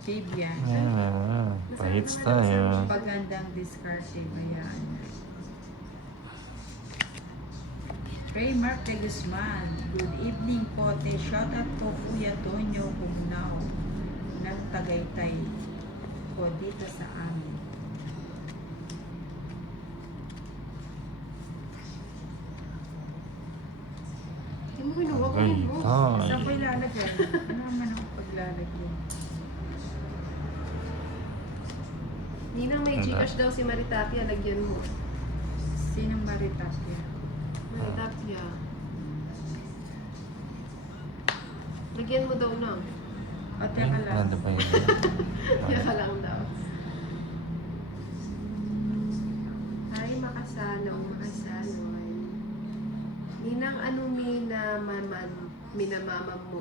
Fabian. Pahits tayo. Pagandang diskarte ba yan? Raymark de Guzman. Good evening po. Shout out po Kuya Tonyo Humnaw ng Tagaytay po dito sa amin. Hindi mo kinuha ko Ay, mo. Saan ko ilalagay? Ano naman ako paglalagay? Ninang may Gcash daw si Maritapia, lagyan mo. Sinong maritas niya? Maritapia. Lagyan mo daw na. O, teka lang. Ano ba yun? Yaka lang daw. Ay, makasalaw, makasalaw. Ninang anong minamamam mo?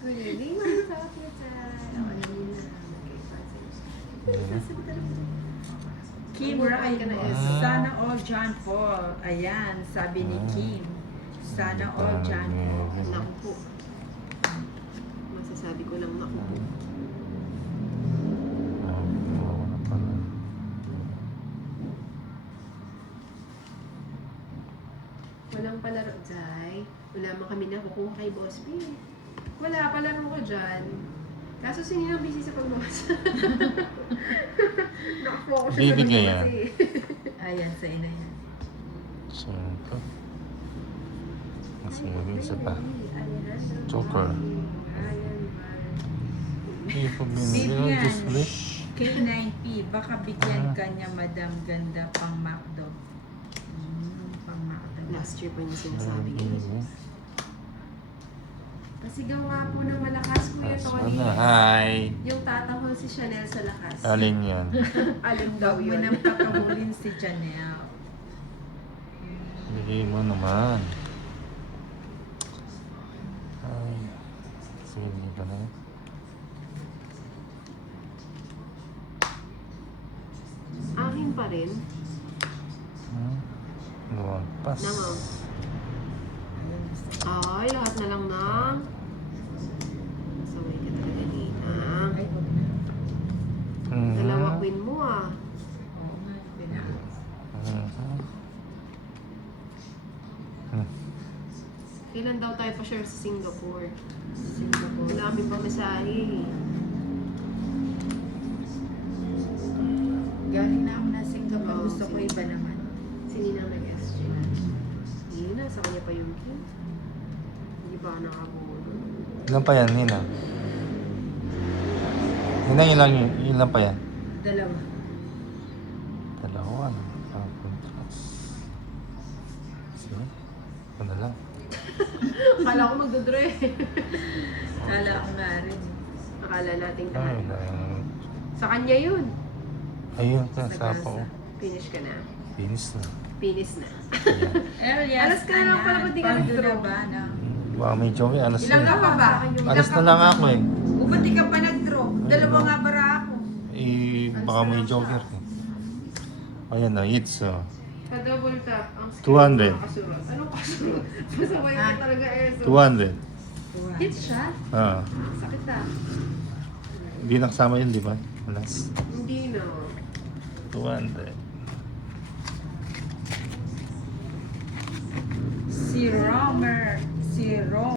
Good evening, Maritapia. Ako na Ninang. Kim Rai, sana all John Paul. Ayan, sabi ni Kim. Sana all John Paul. Naku po. Masasabi ko lang naku po. Walang palaro, Jai. Wala man kami nakukuha kay Boss B. Wala, palaro ko dyan. Kaso sino yung busy sa pagmamasa? Nakafocus siya sa Bibigay yan. kasi. Ayan, sa ina yan. So, ito. Kasi isa pa. Joker. Hindi po binili yung Vivian, display. K9P, baka bigyan ka niya Madam Ganda pang MacDo. Pang MacDo. Last year pa yung sinasabi niya. Pasigaw nga po ng malakas, Kuya Tony. Hi! Yung tatahol si Chanel sa lakas. Alin yan? Alim daw Huwag mo yun. nang pakahulin si Janelle. Bigay mo naman. Ay. Sige, hindi pa na yun. Akin pa rin. Lumagpas. Namang. Ay, lahat na lang ng... Masaway ka talaga, Ninang. Ay, huwag na. Dalawa queen mo ah. Oo nga, pinaas. Kailan daw tayo pa share sa Singapore? Singapore. Wala kami pa masahe. Galing na ako na Singapore. Oo, Gusto ko sige. iba naman. Si Ninang nag-SG na. Hindi na, sa kanya pa yung king. Hindi ba nakabulo? Ilan pa yan, Nina? Nina, ilan pa yan? Dalawa. Dalawa. Contrast. Sige. Ito na lang. Akala ko magdodre. Kala ko nga rin. Akala natin Ay, lahat. lang. Sa kanya yun. Ayun ka, Sa sapo ko. gasa. Finish ka na. Finish na. Finish na. Elias, Alas ka na lang pala, ba't di ka Pando nag-draw? na ba, no? Baka may joke eh. Alas Ilang ka na. pa ba? Alas na lang ako eh. O, ba't di ka pa nag-draw? Dalawa Ay, nga para ako. Eh, baka may joker eh. Ayan na, hits. Pa-double tap. Ang 200. Kasurot. Anong kasurot? Masabay ka talaga airsoft. 200. Hit siya? Ah. Sakit ah. Hindi nakasama yun, di ba? Alas. Hindi na. 200. Si Romer. Si Rom.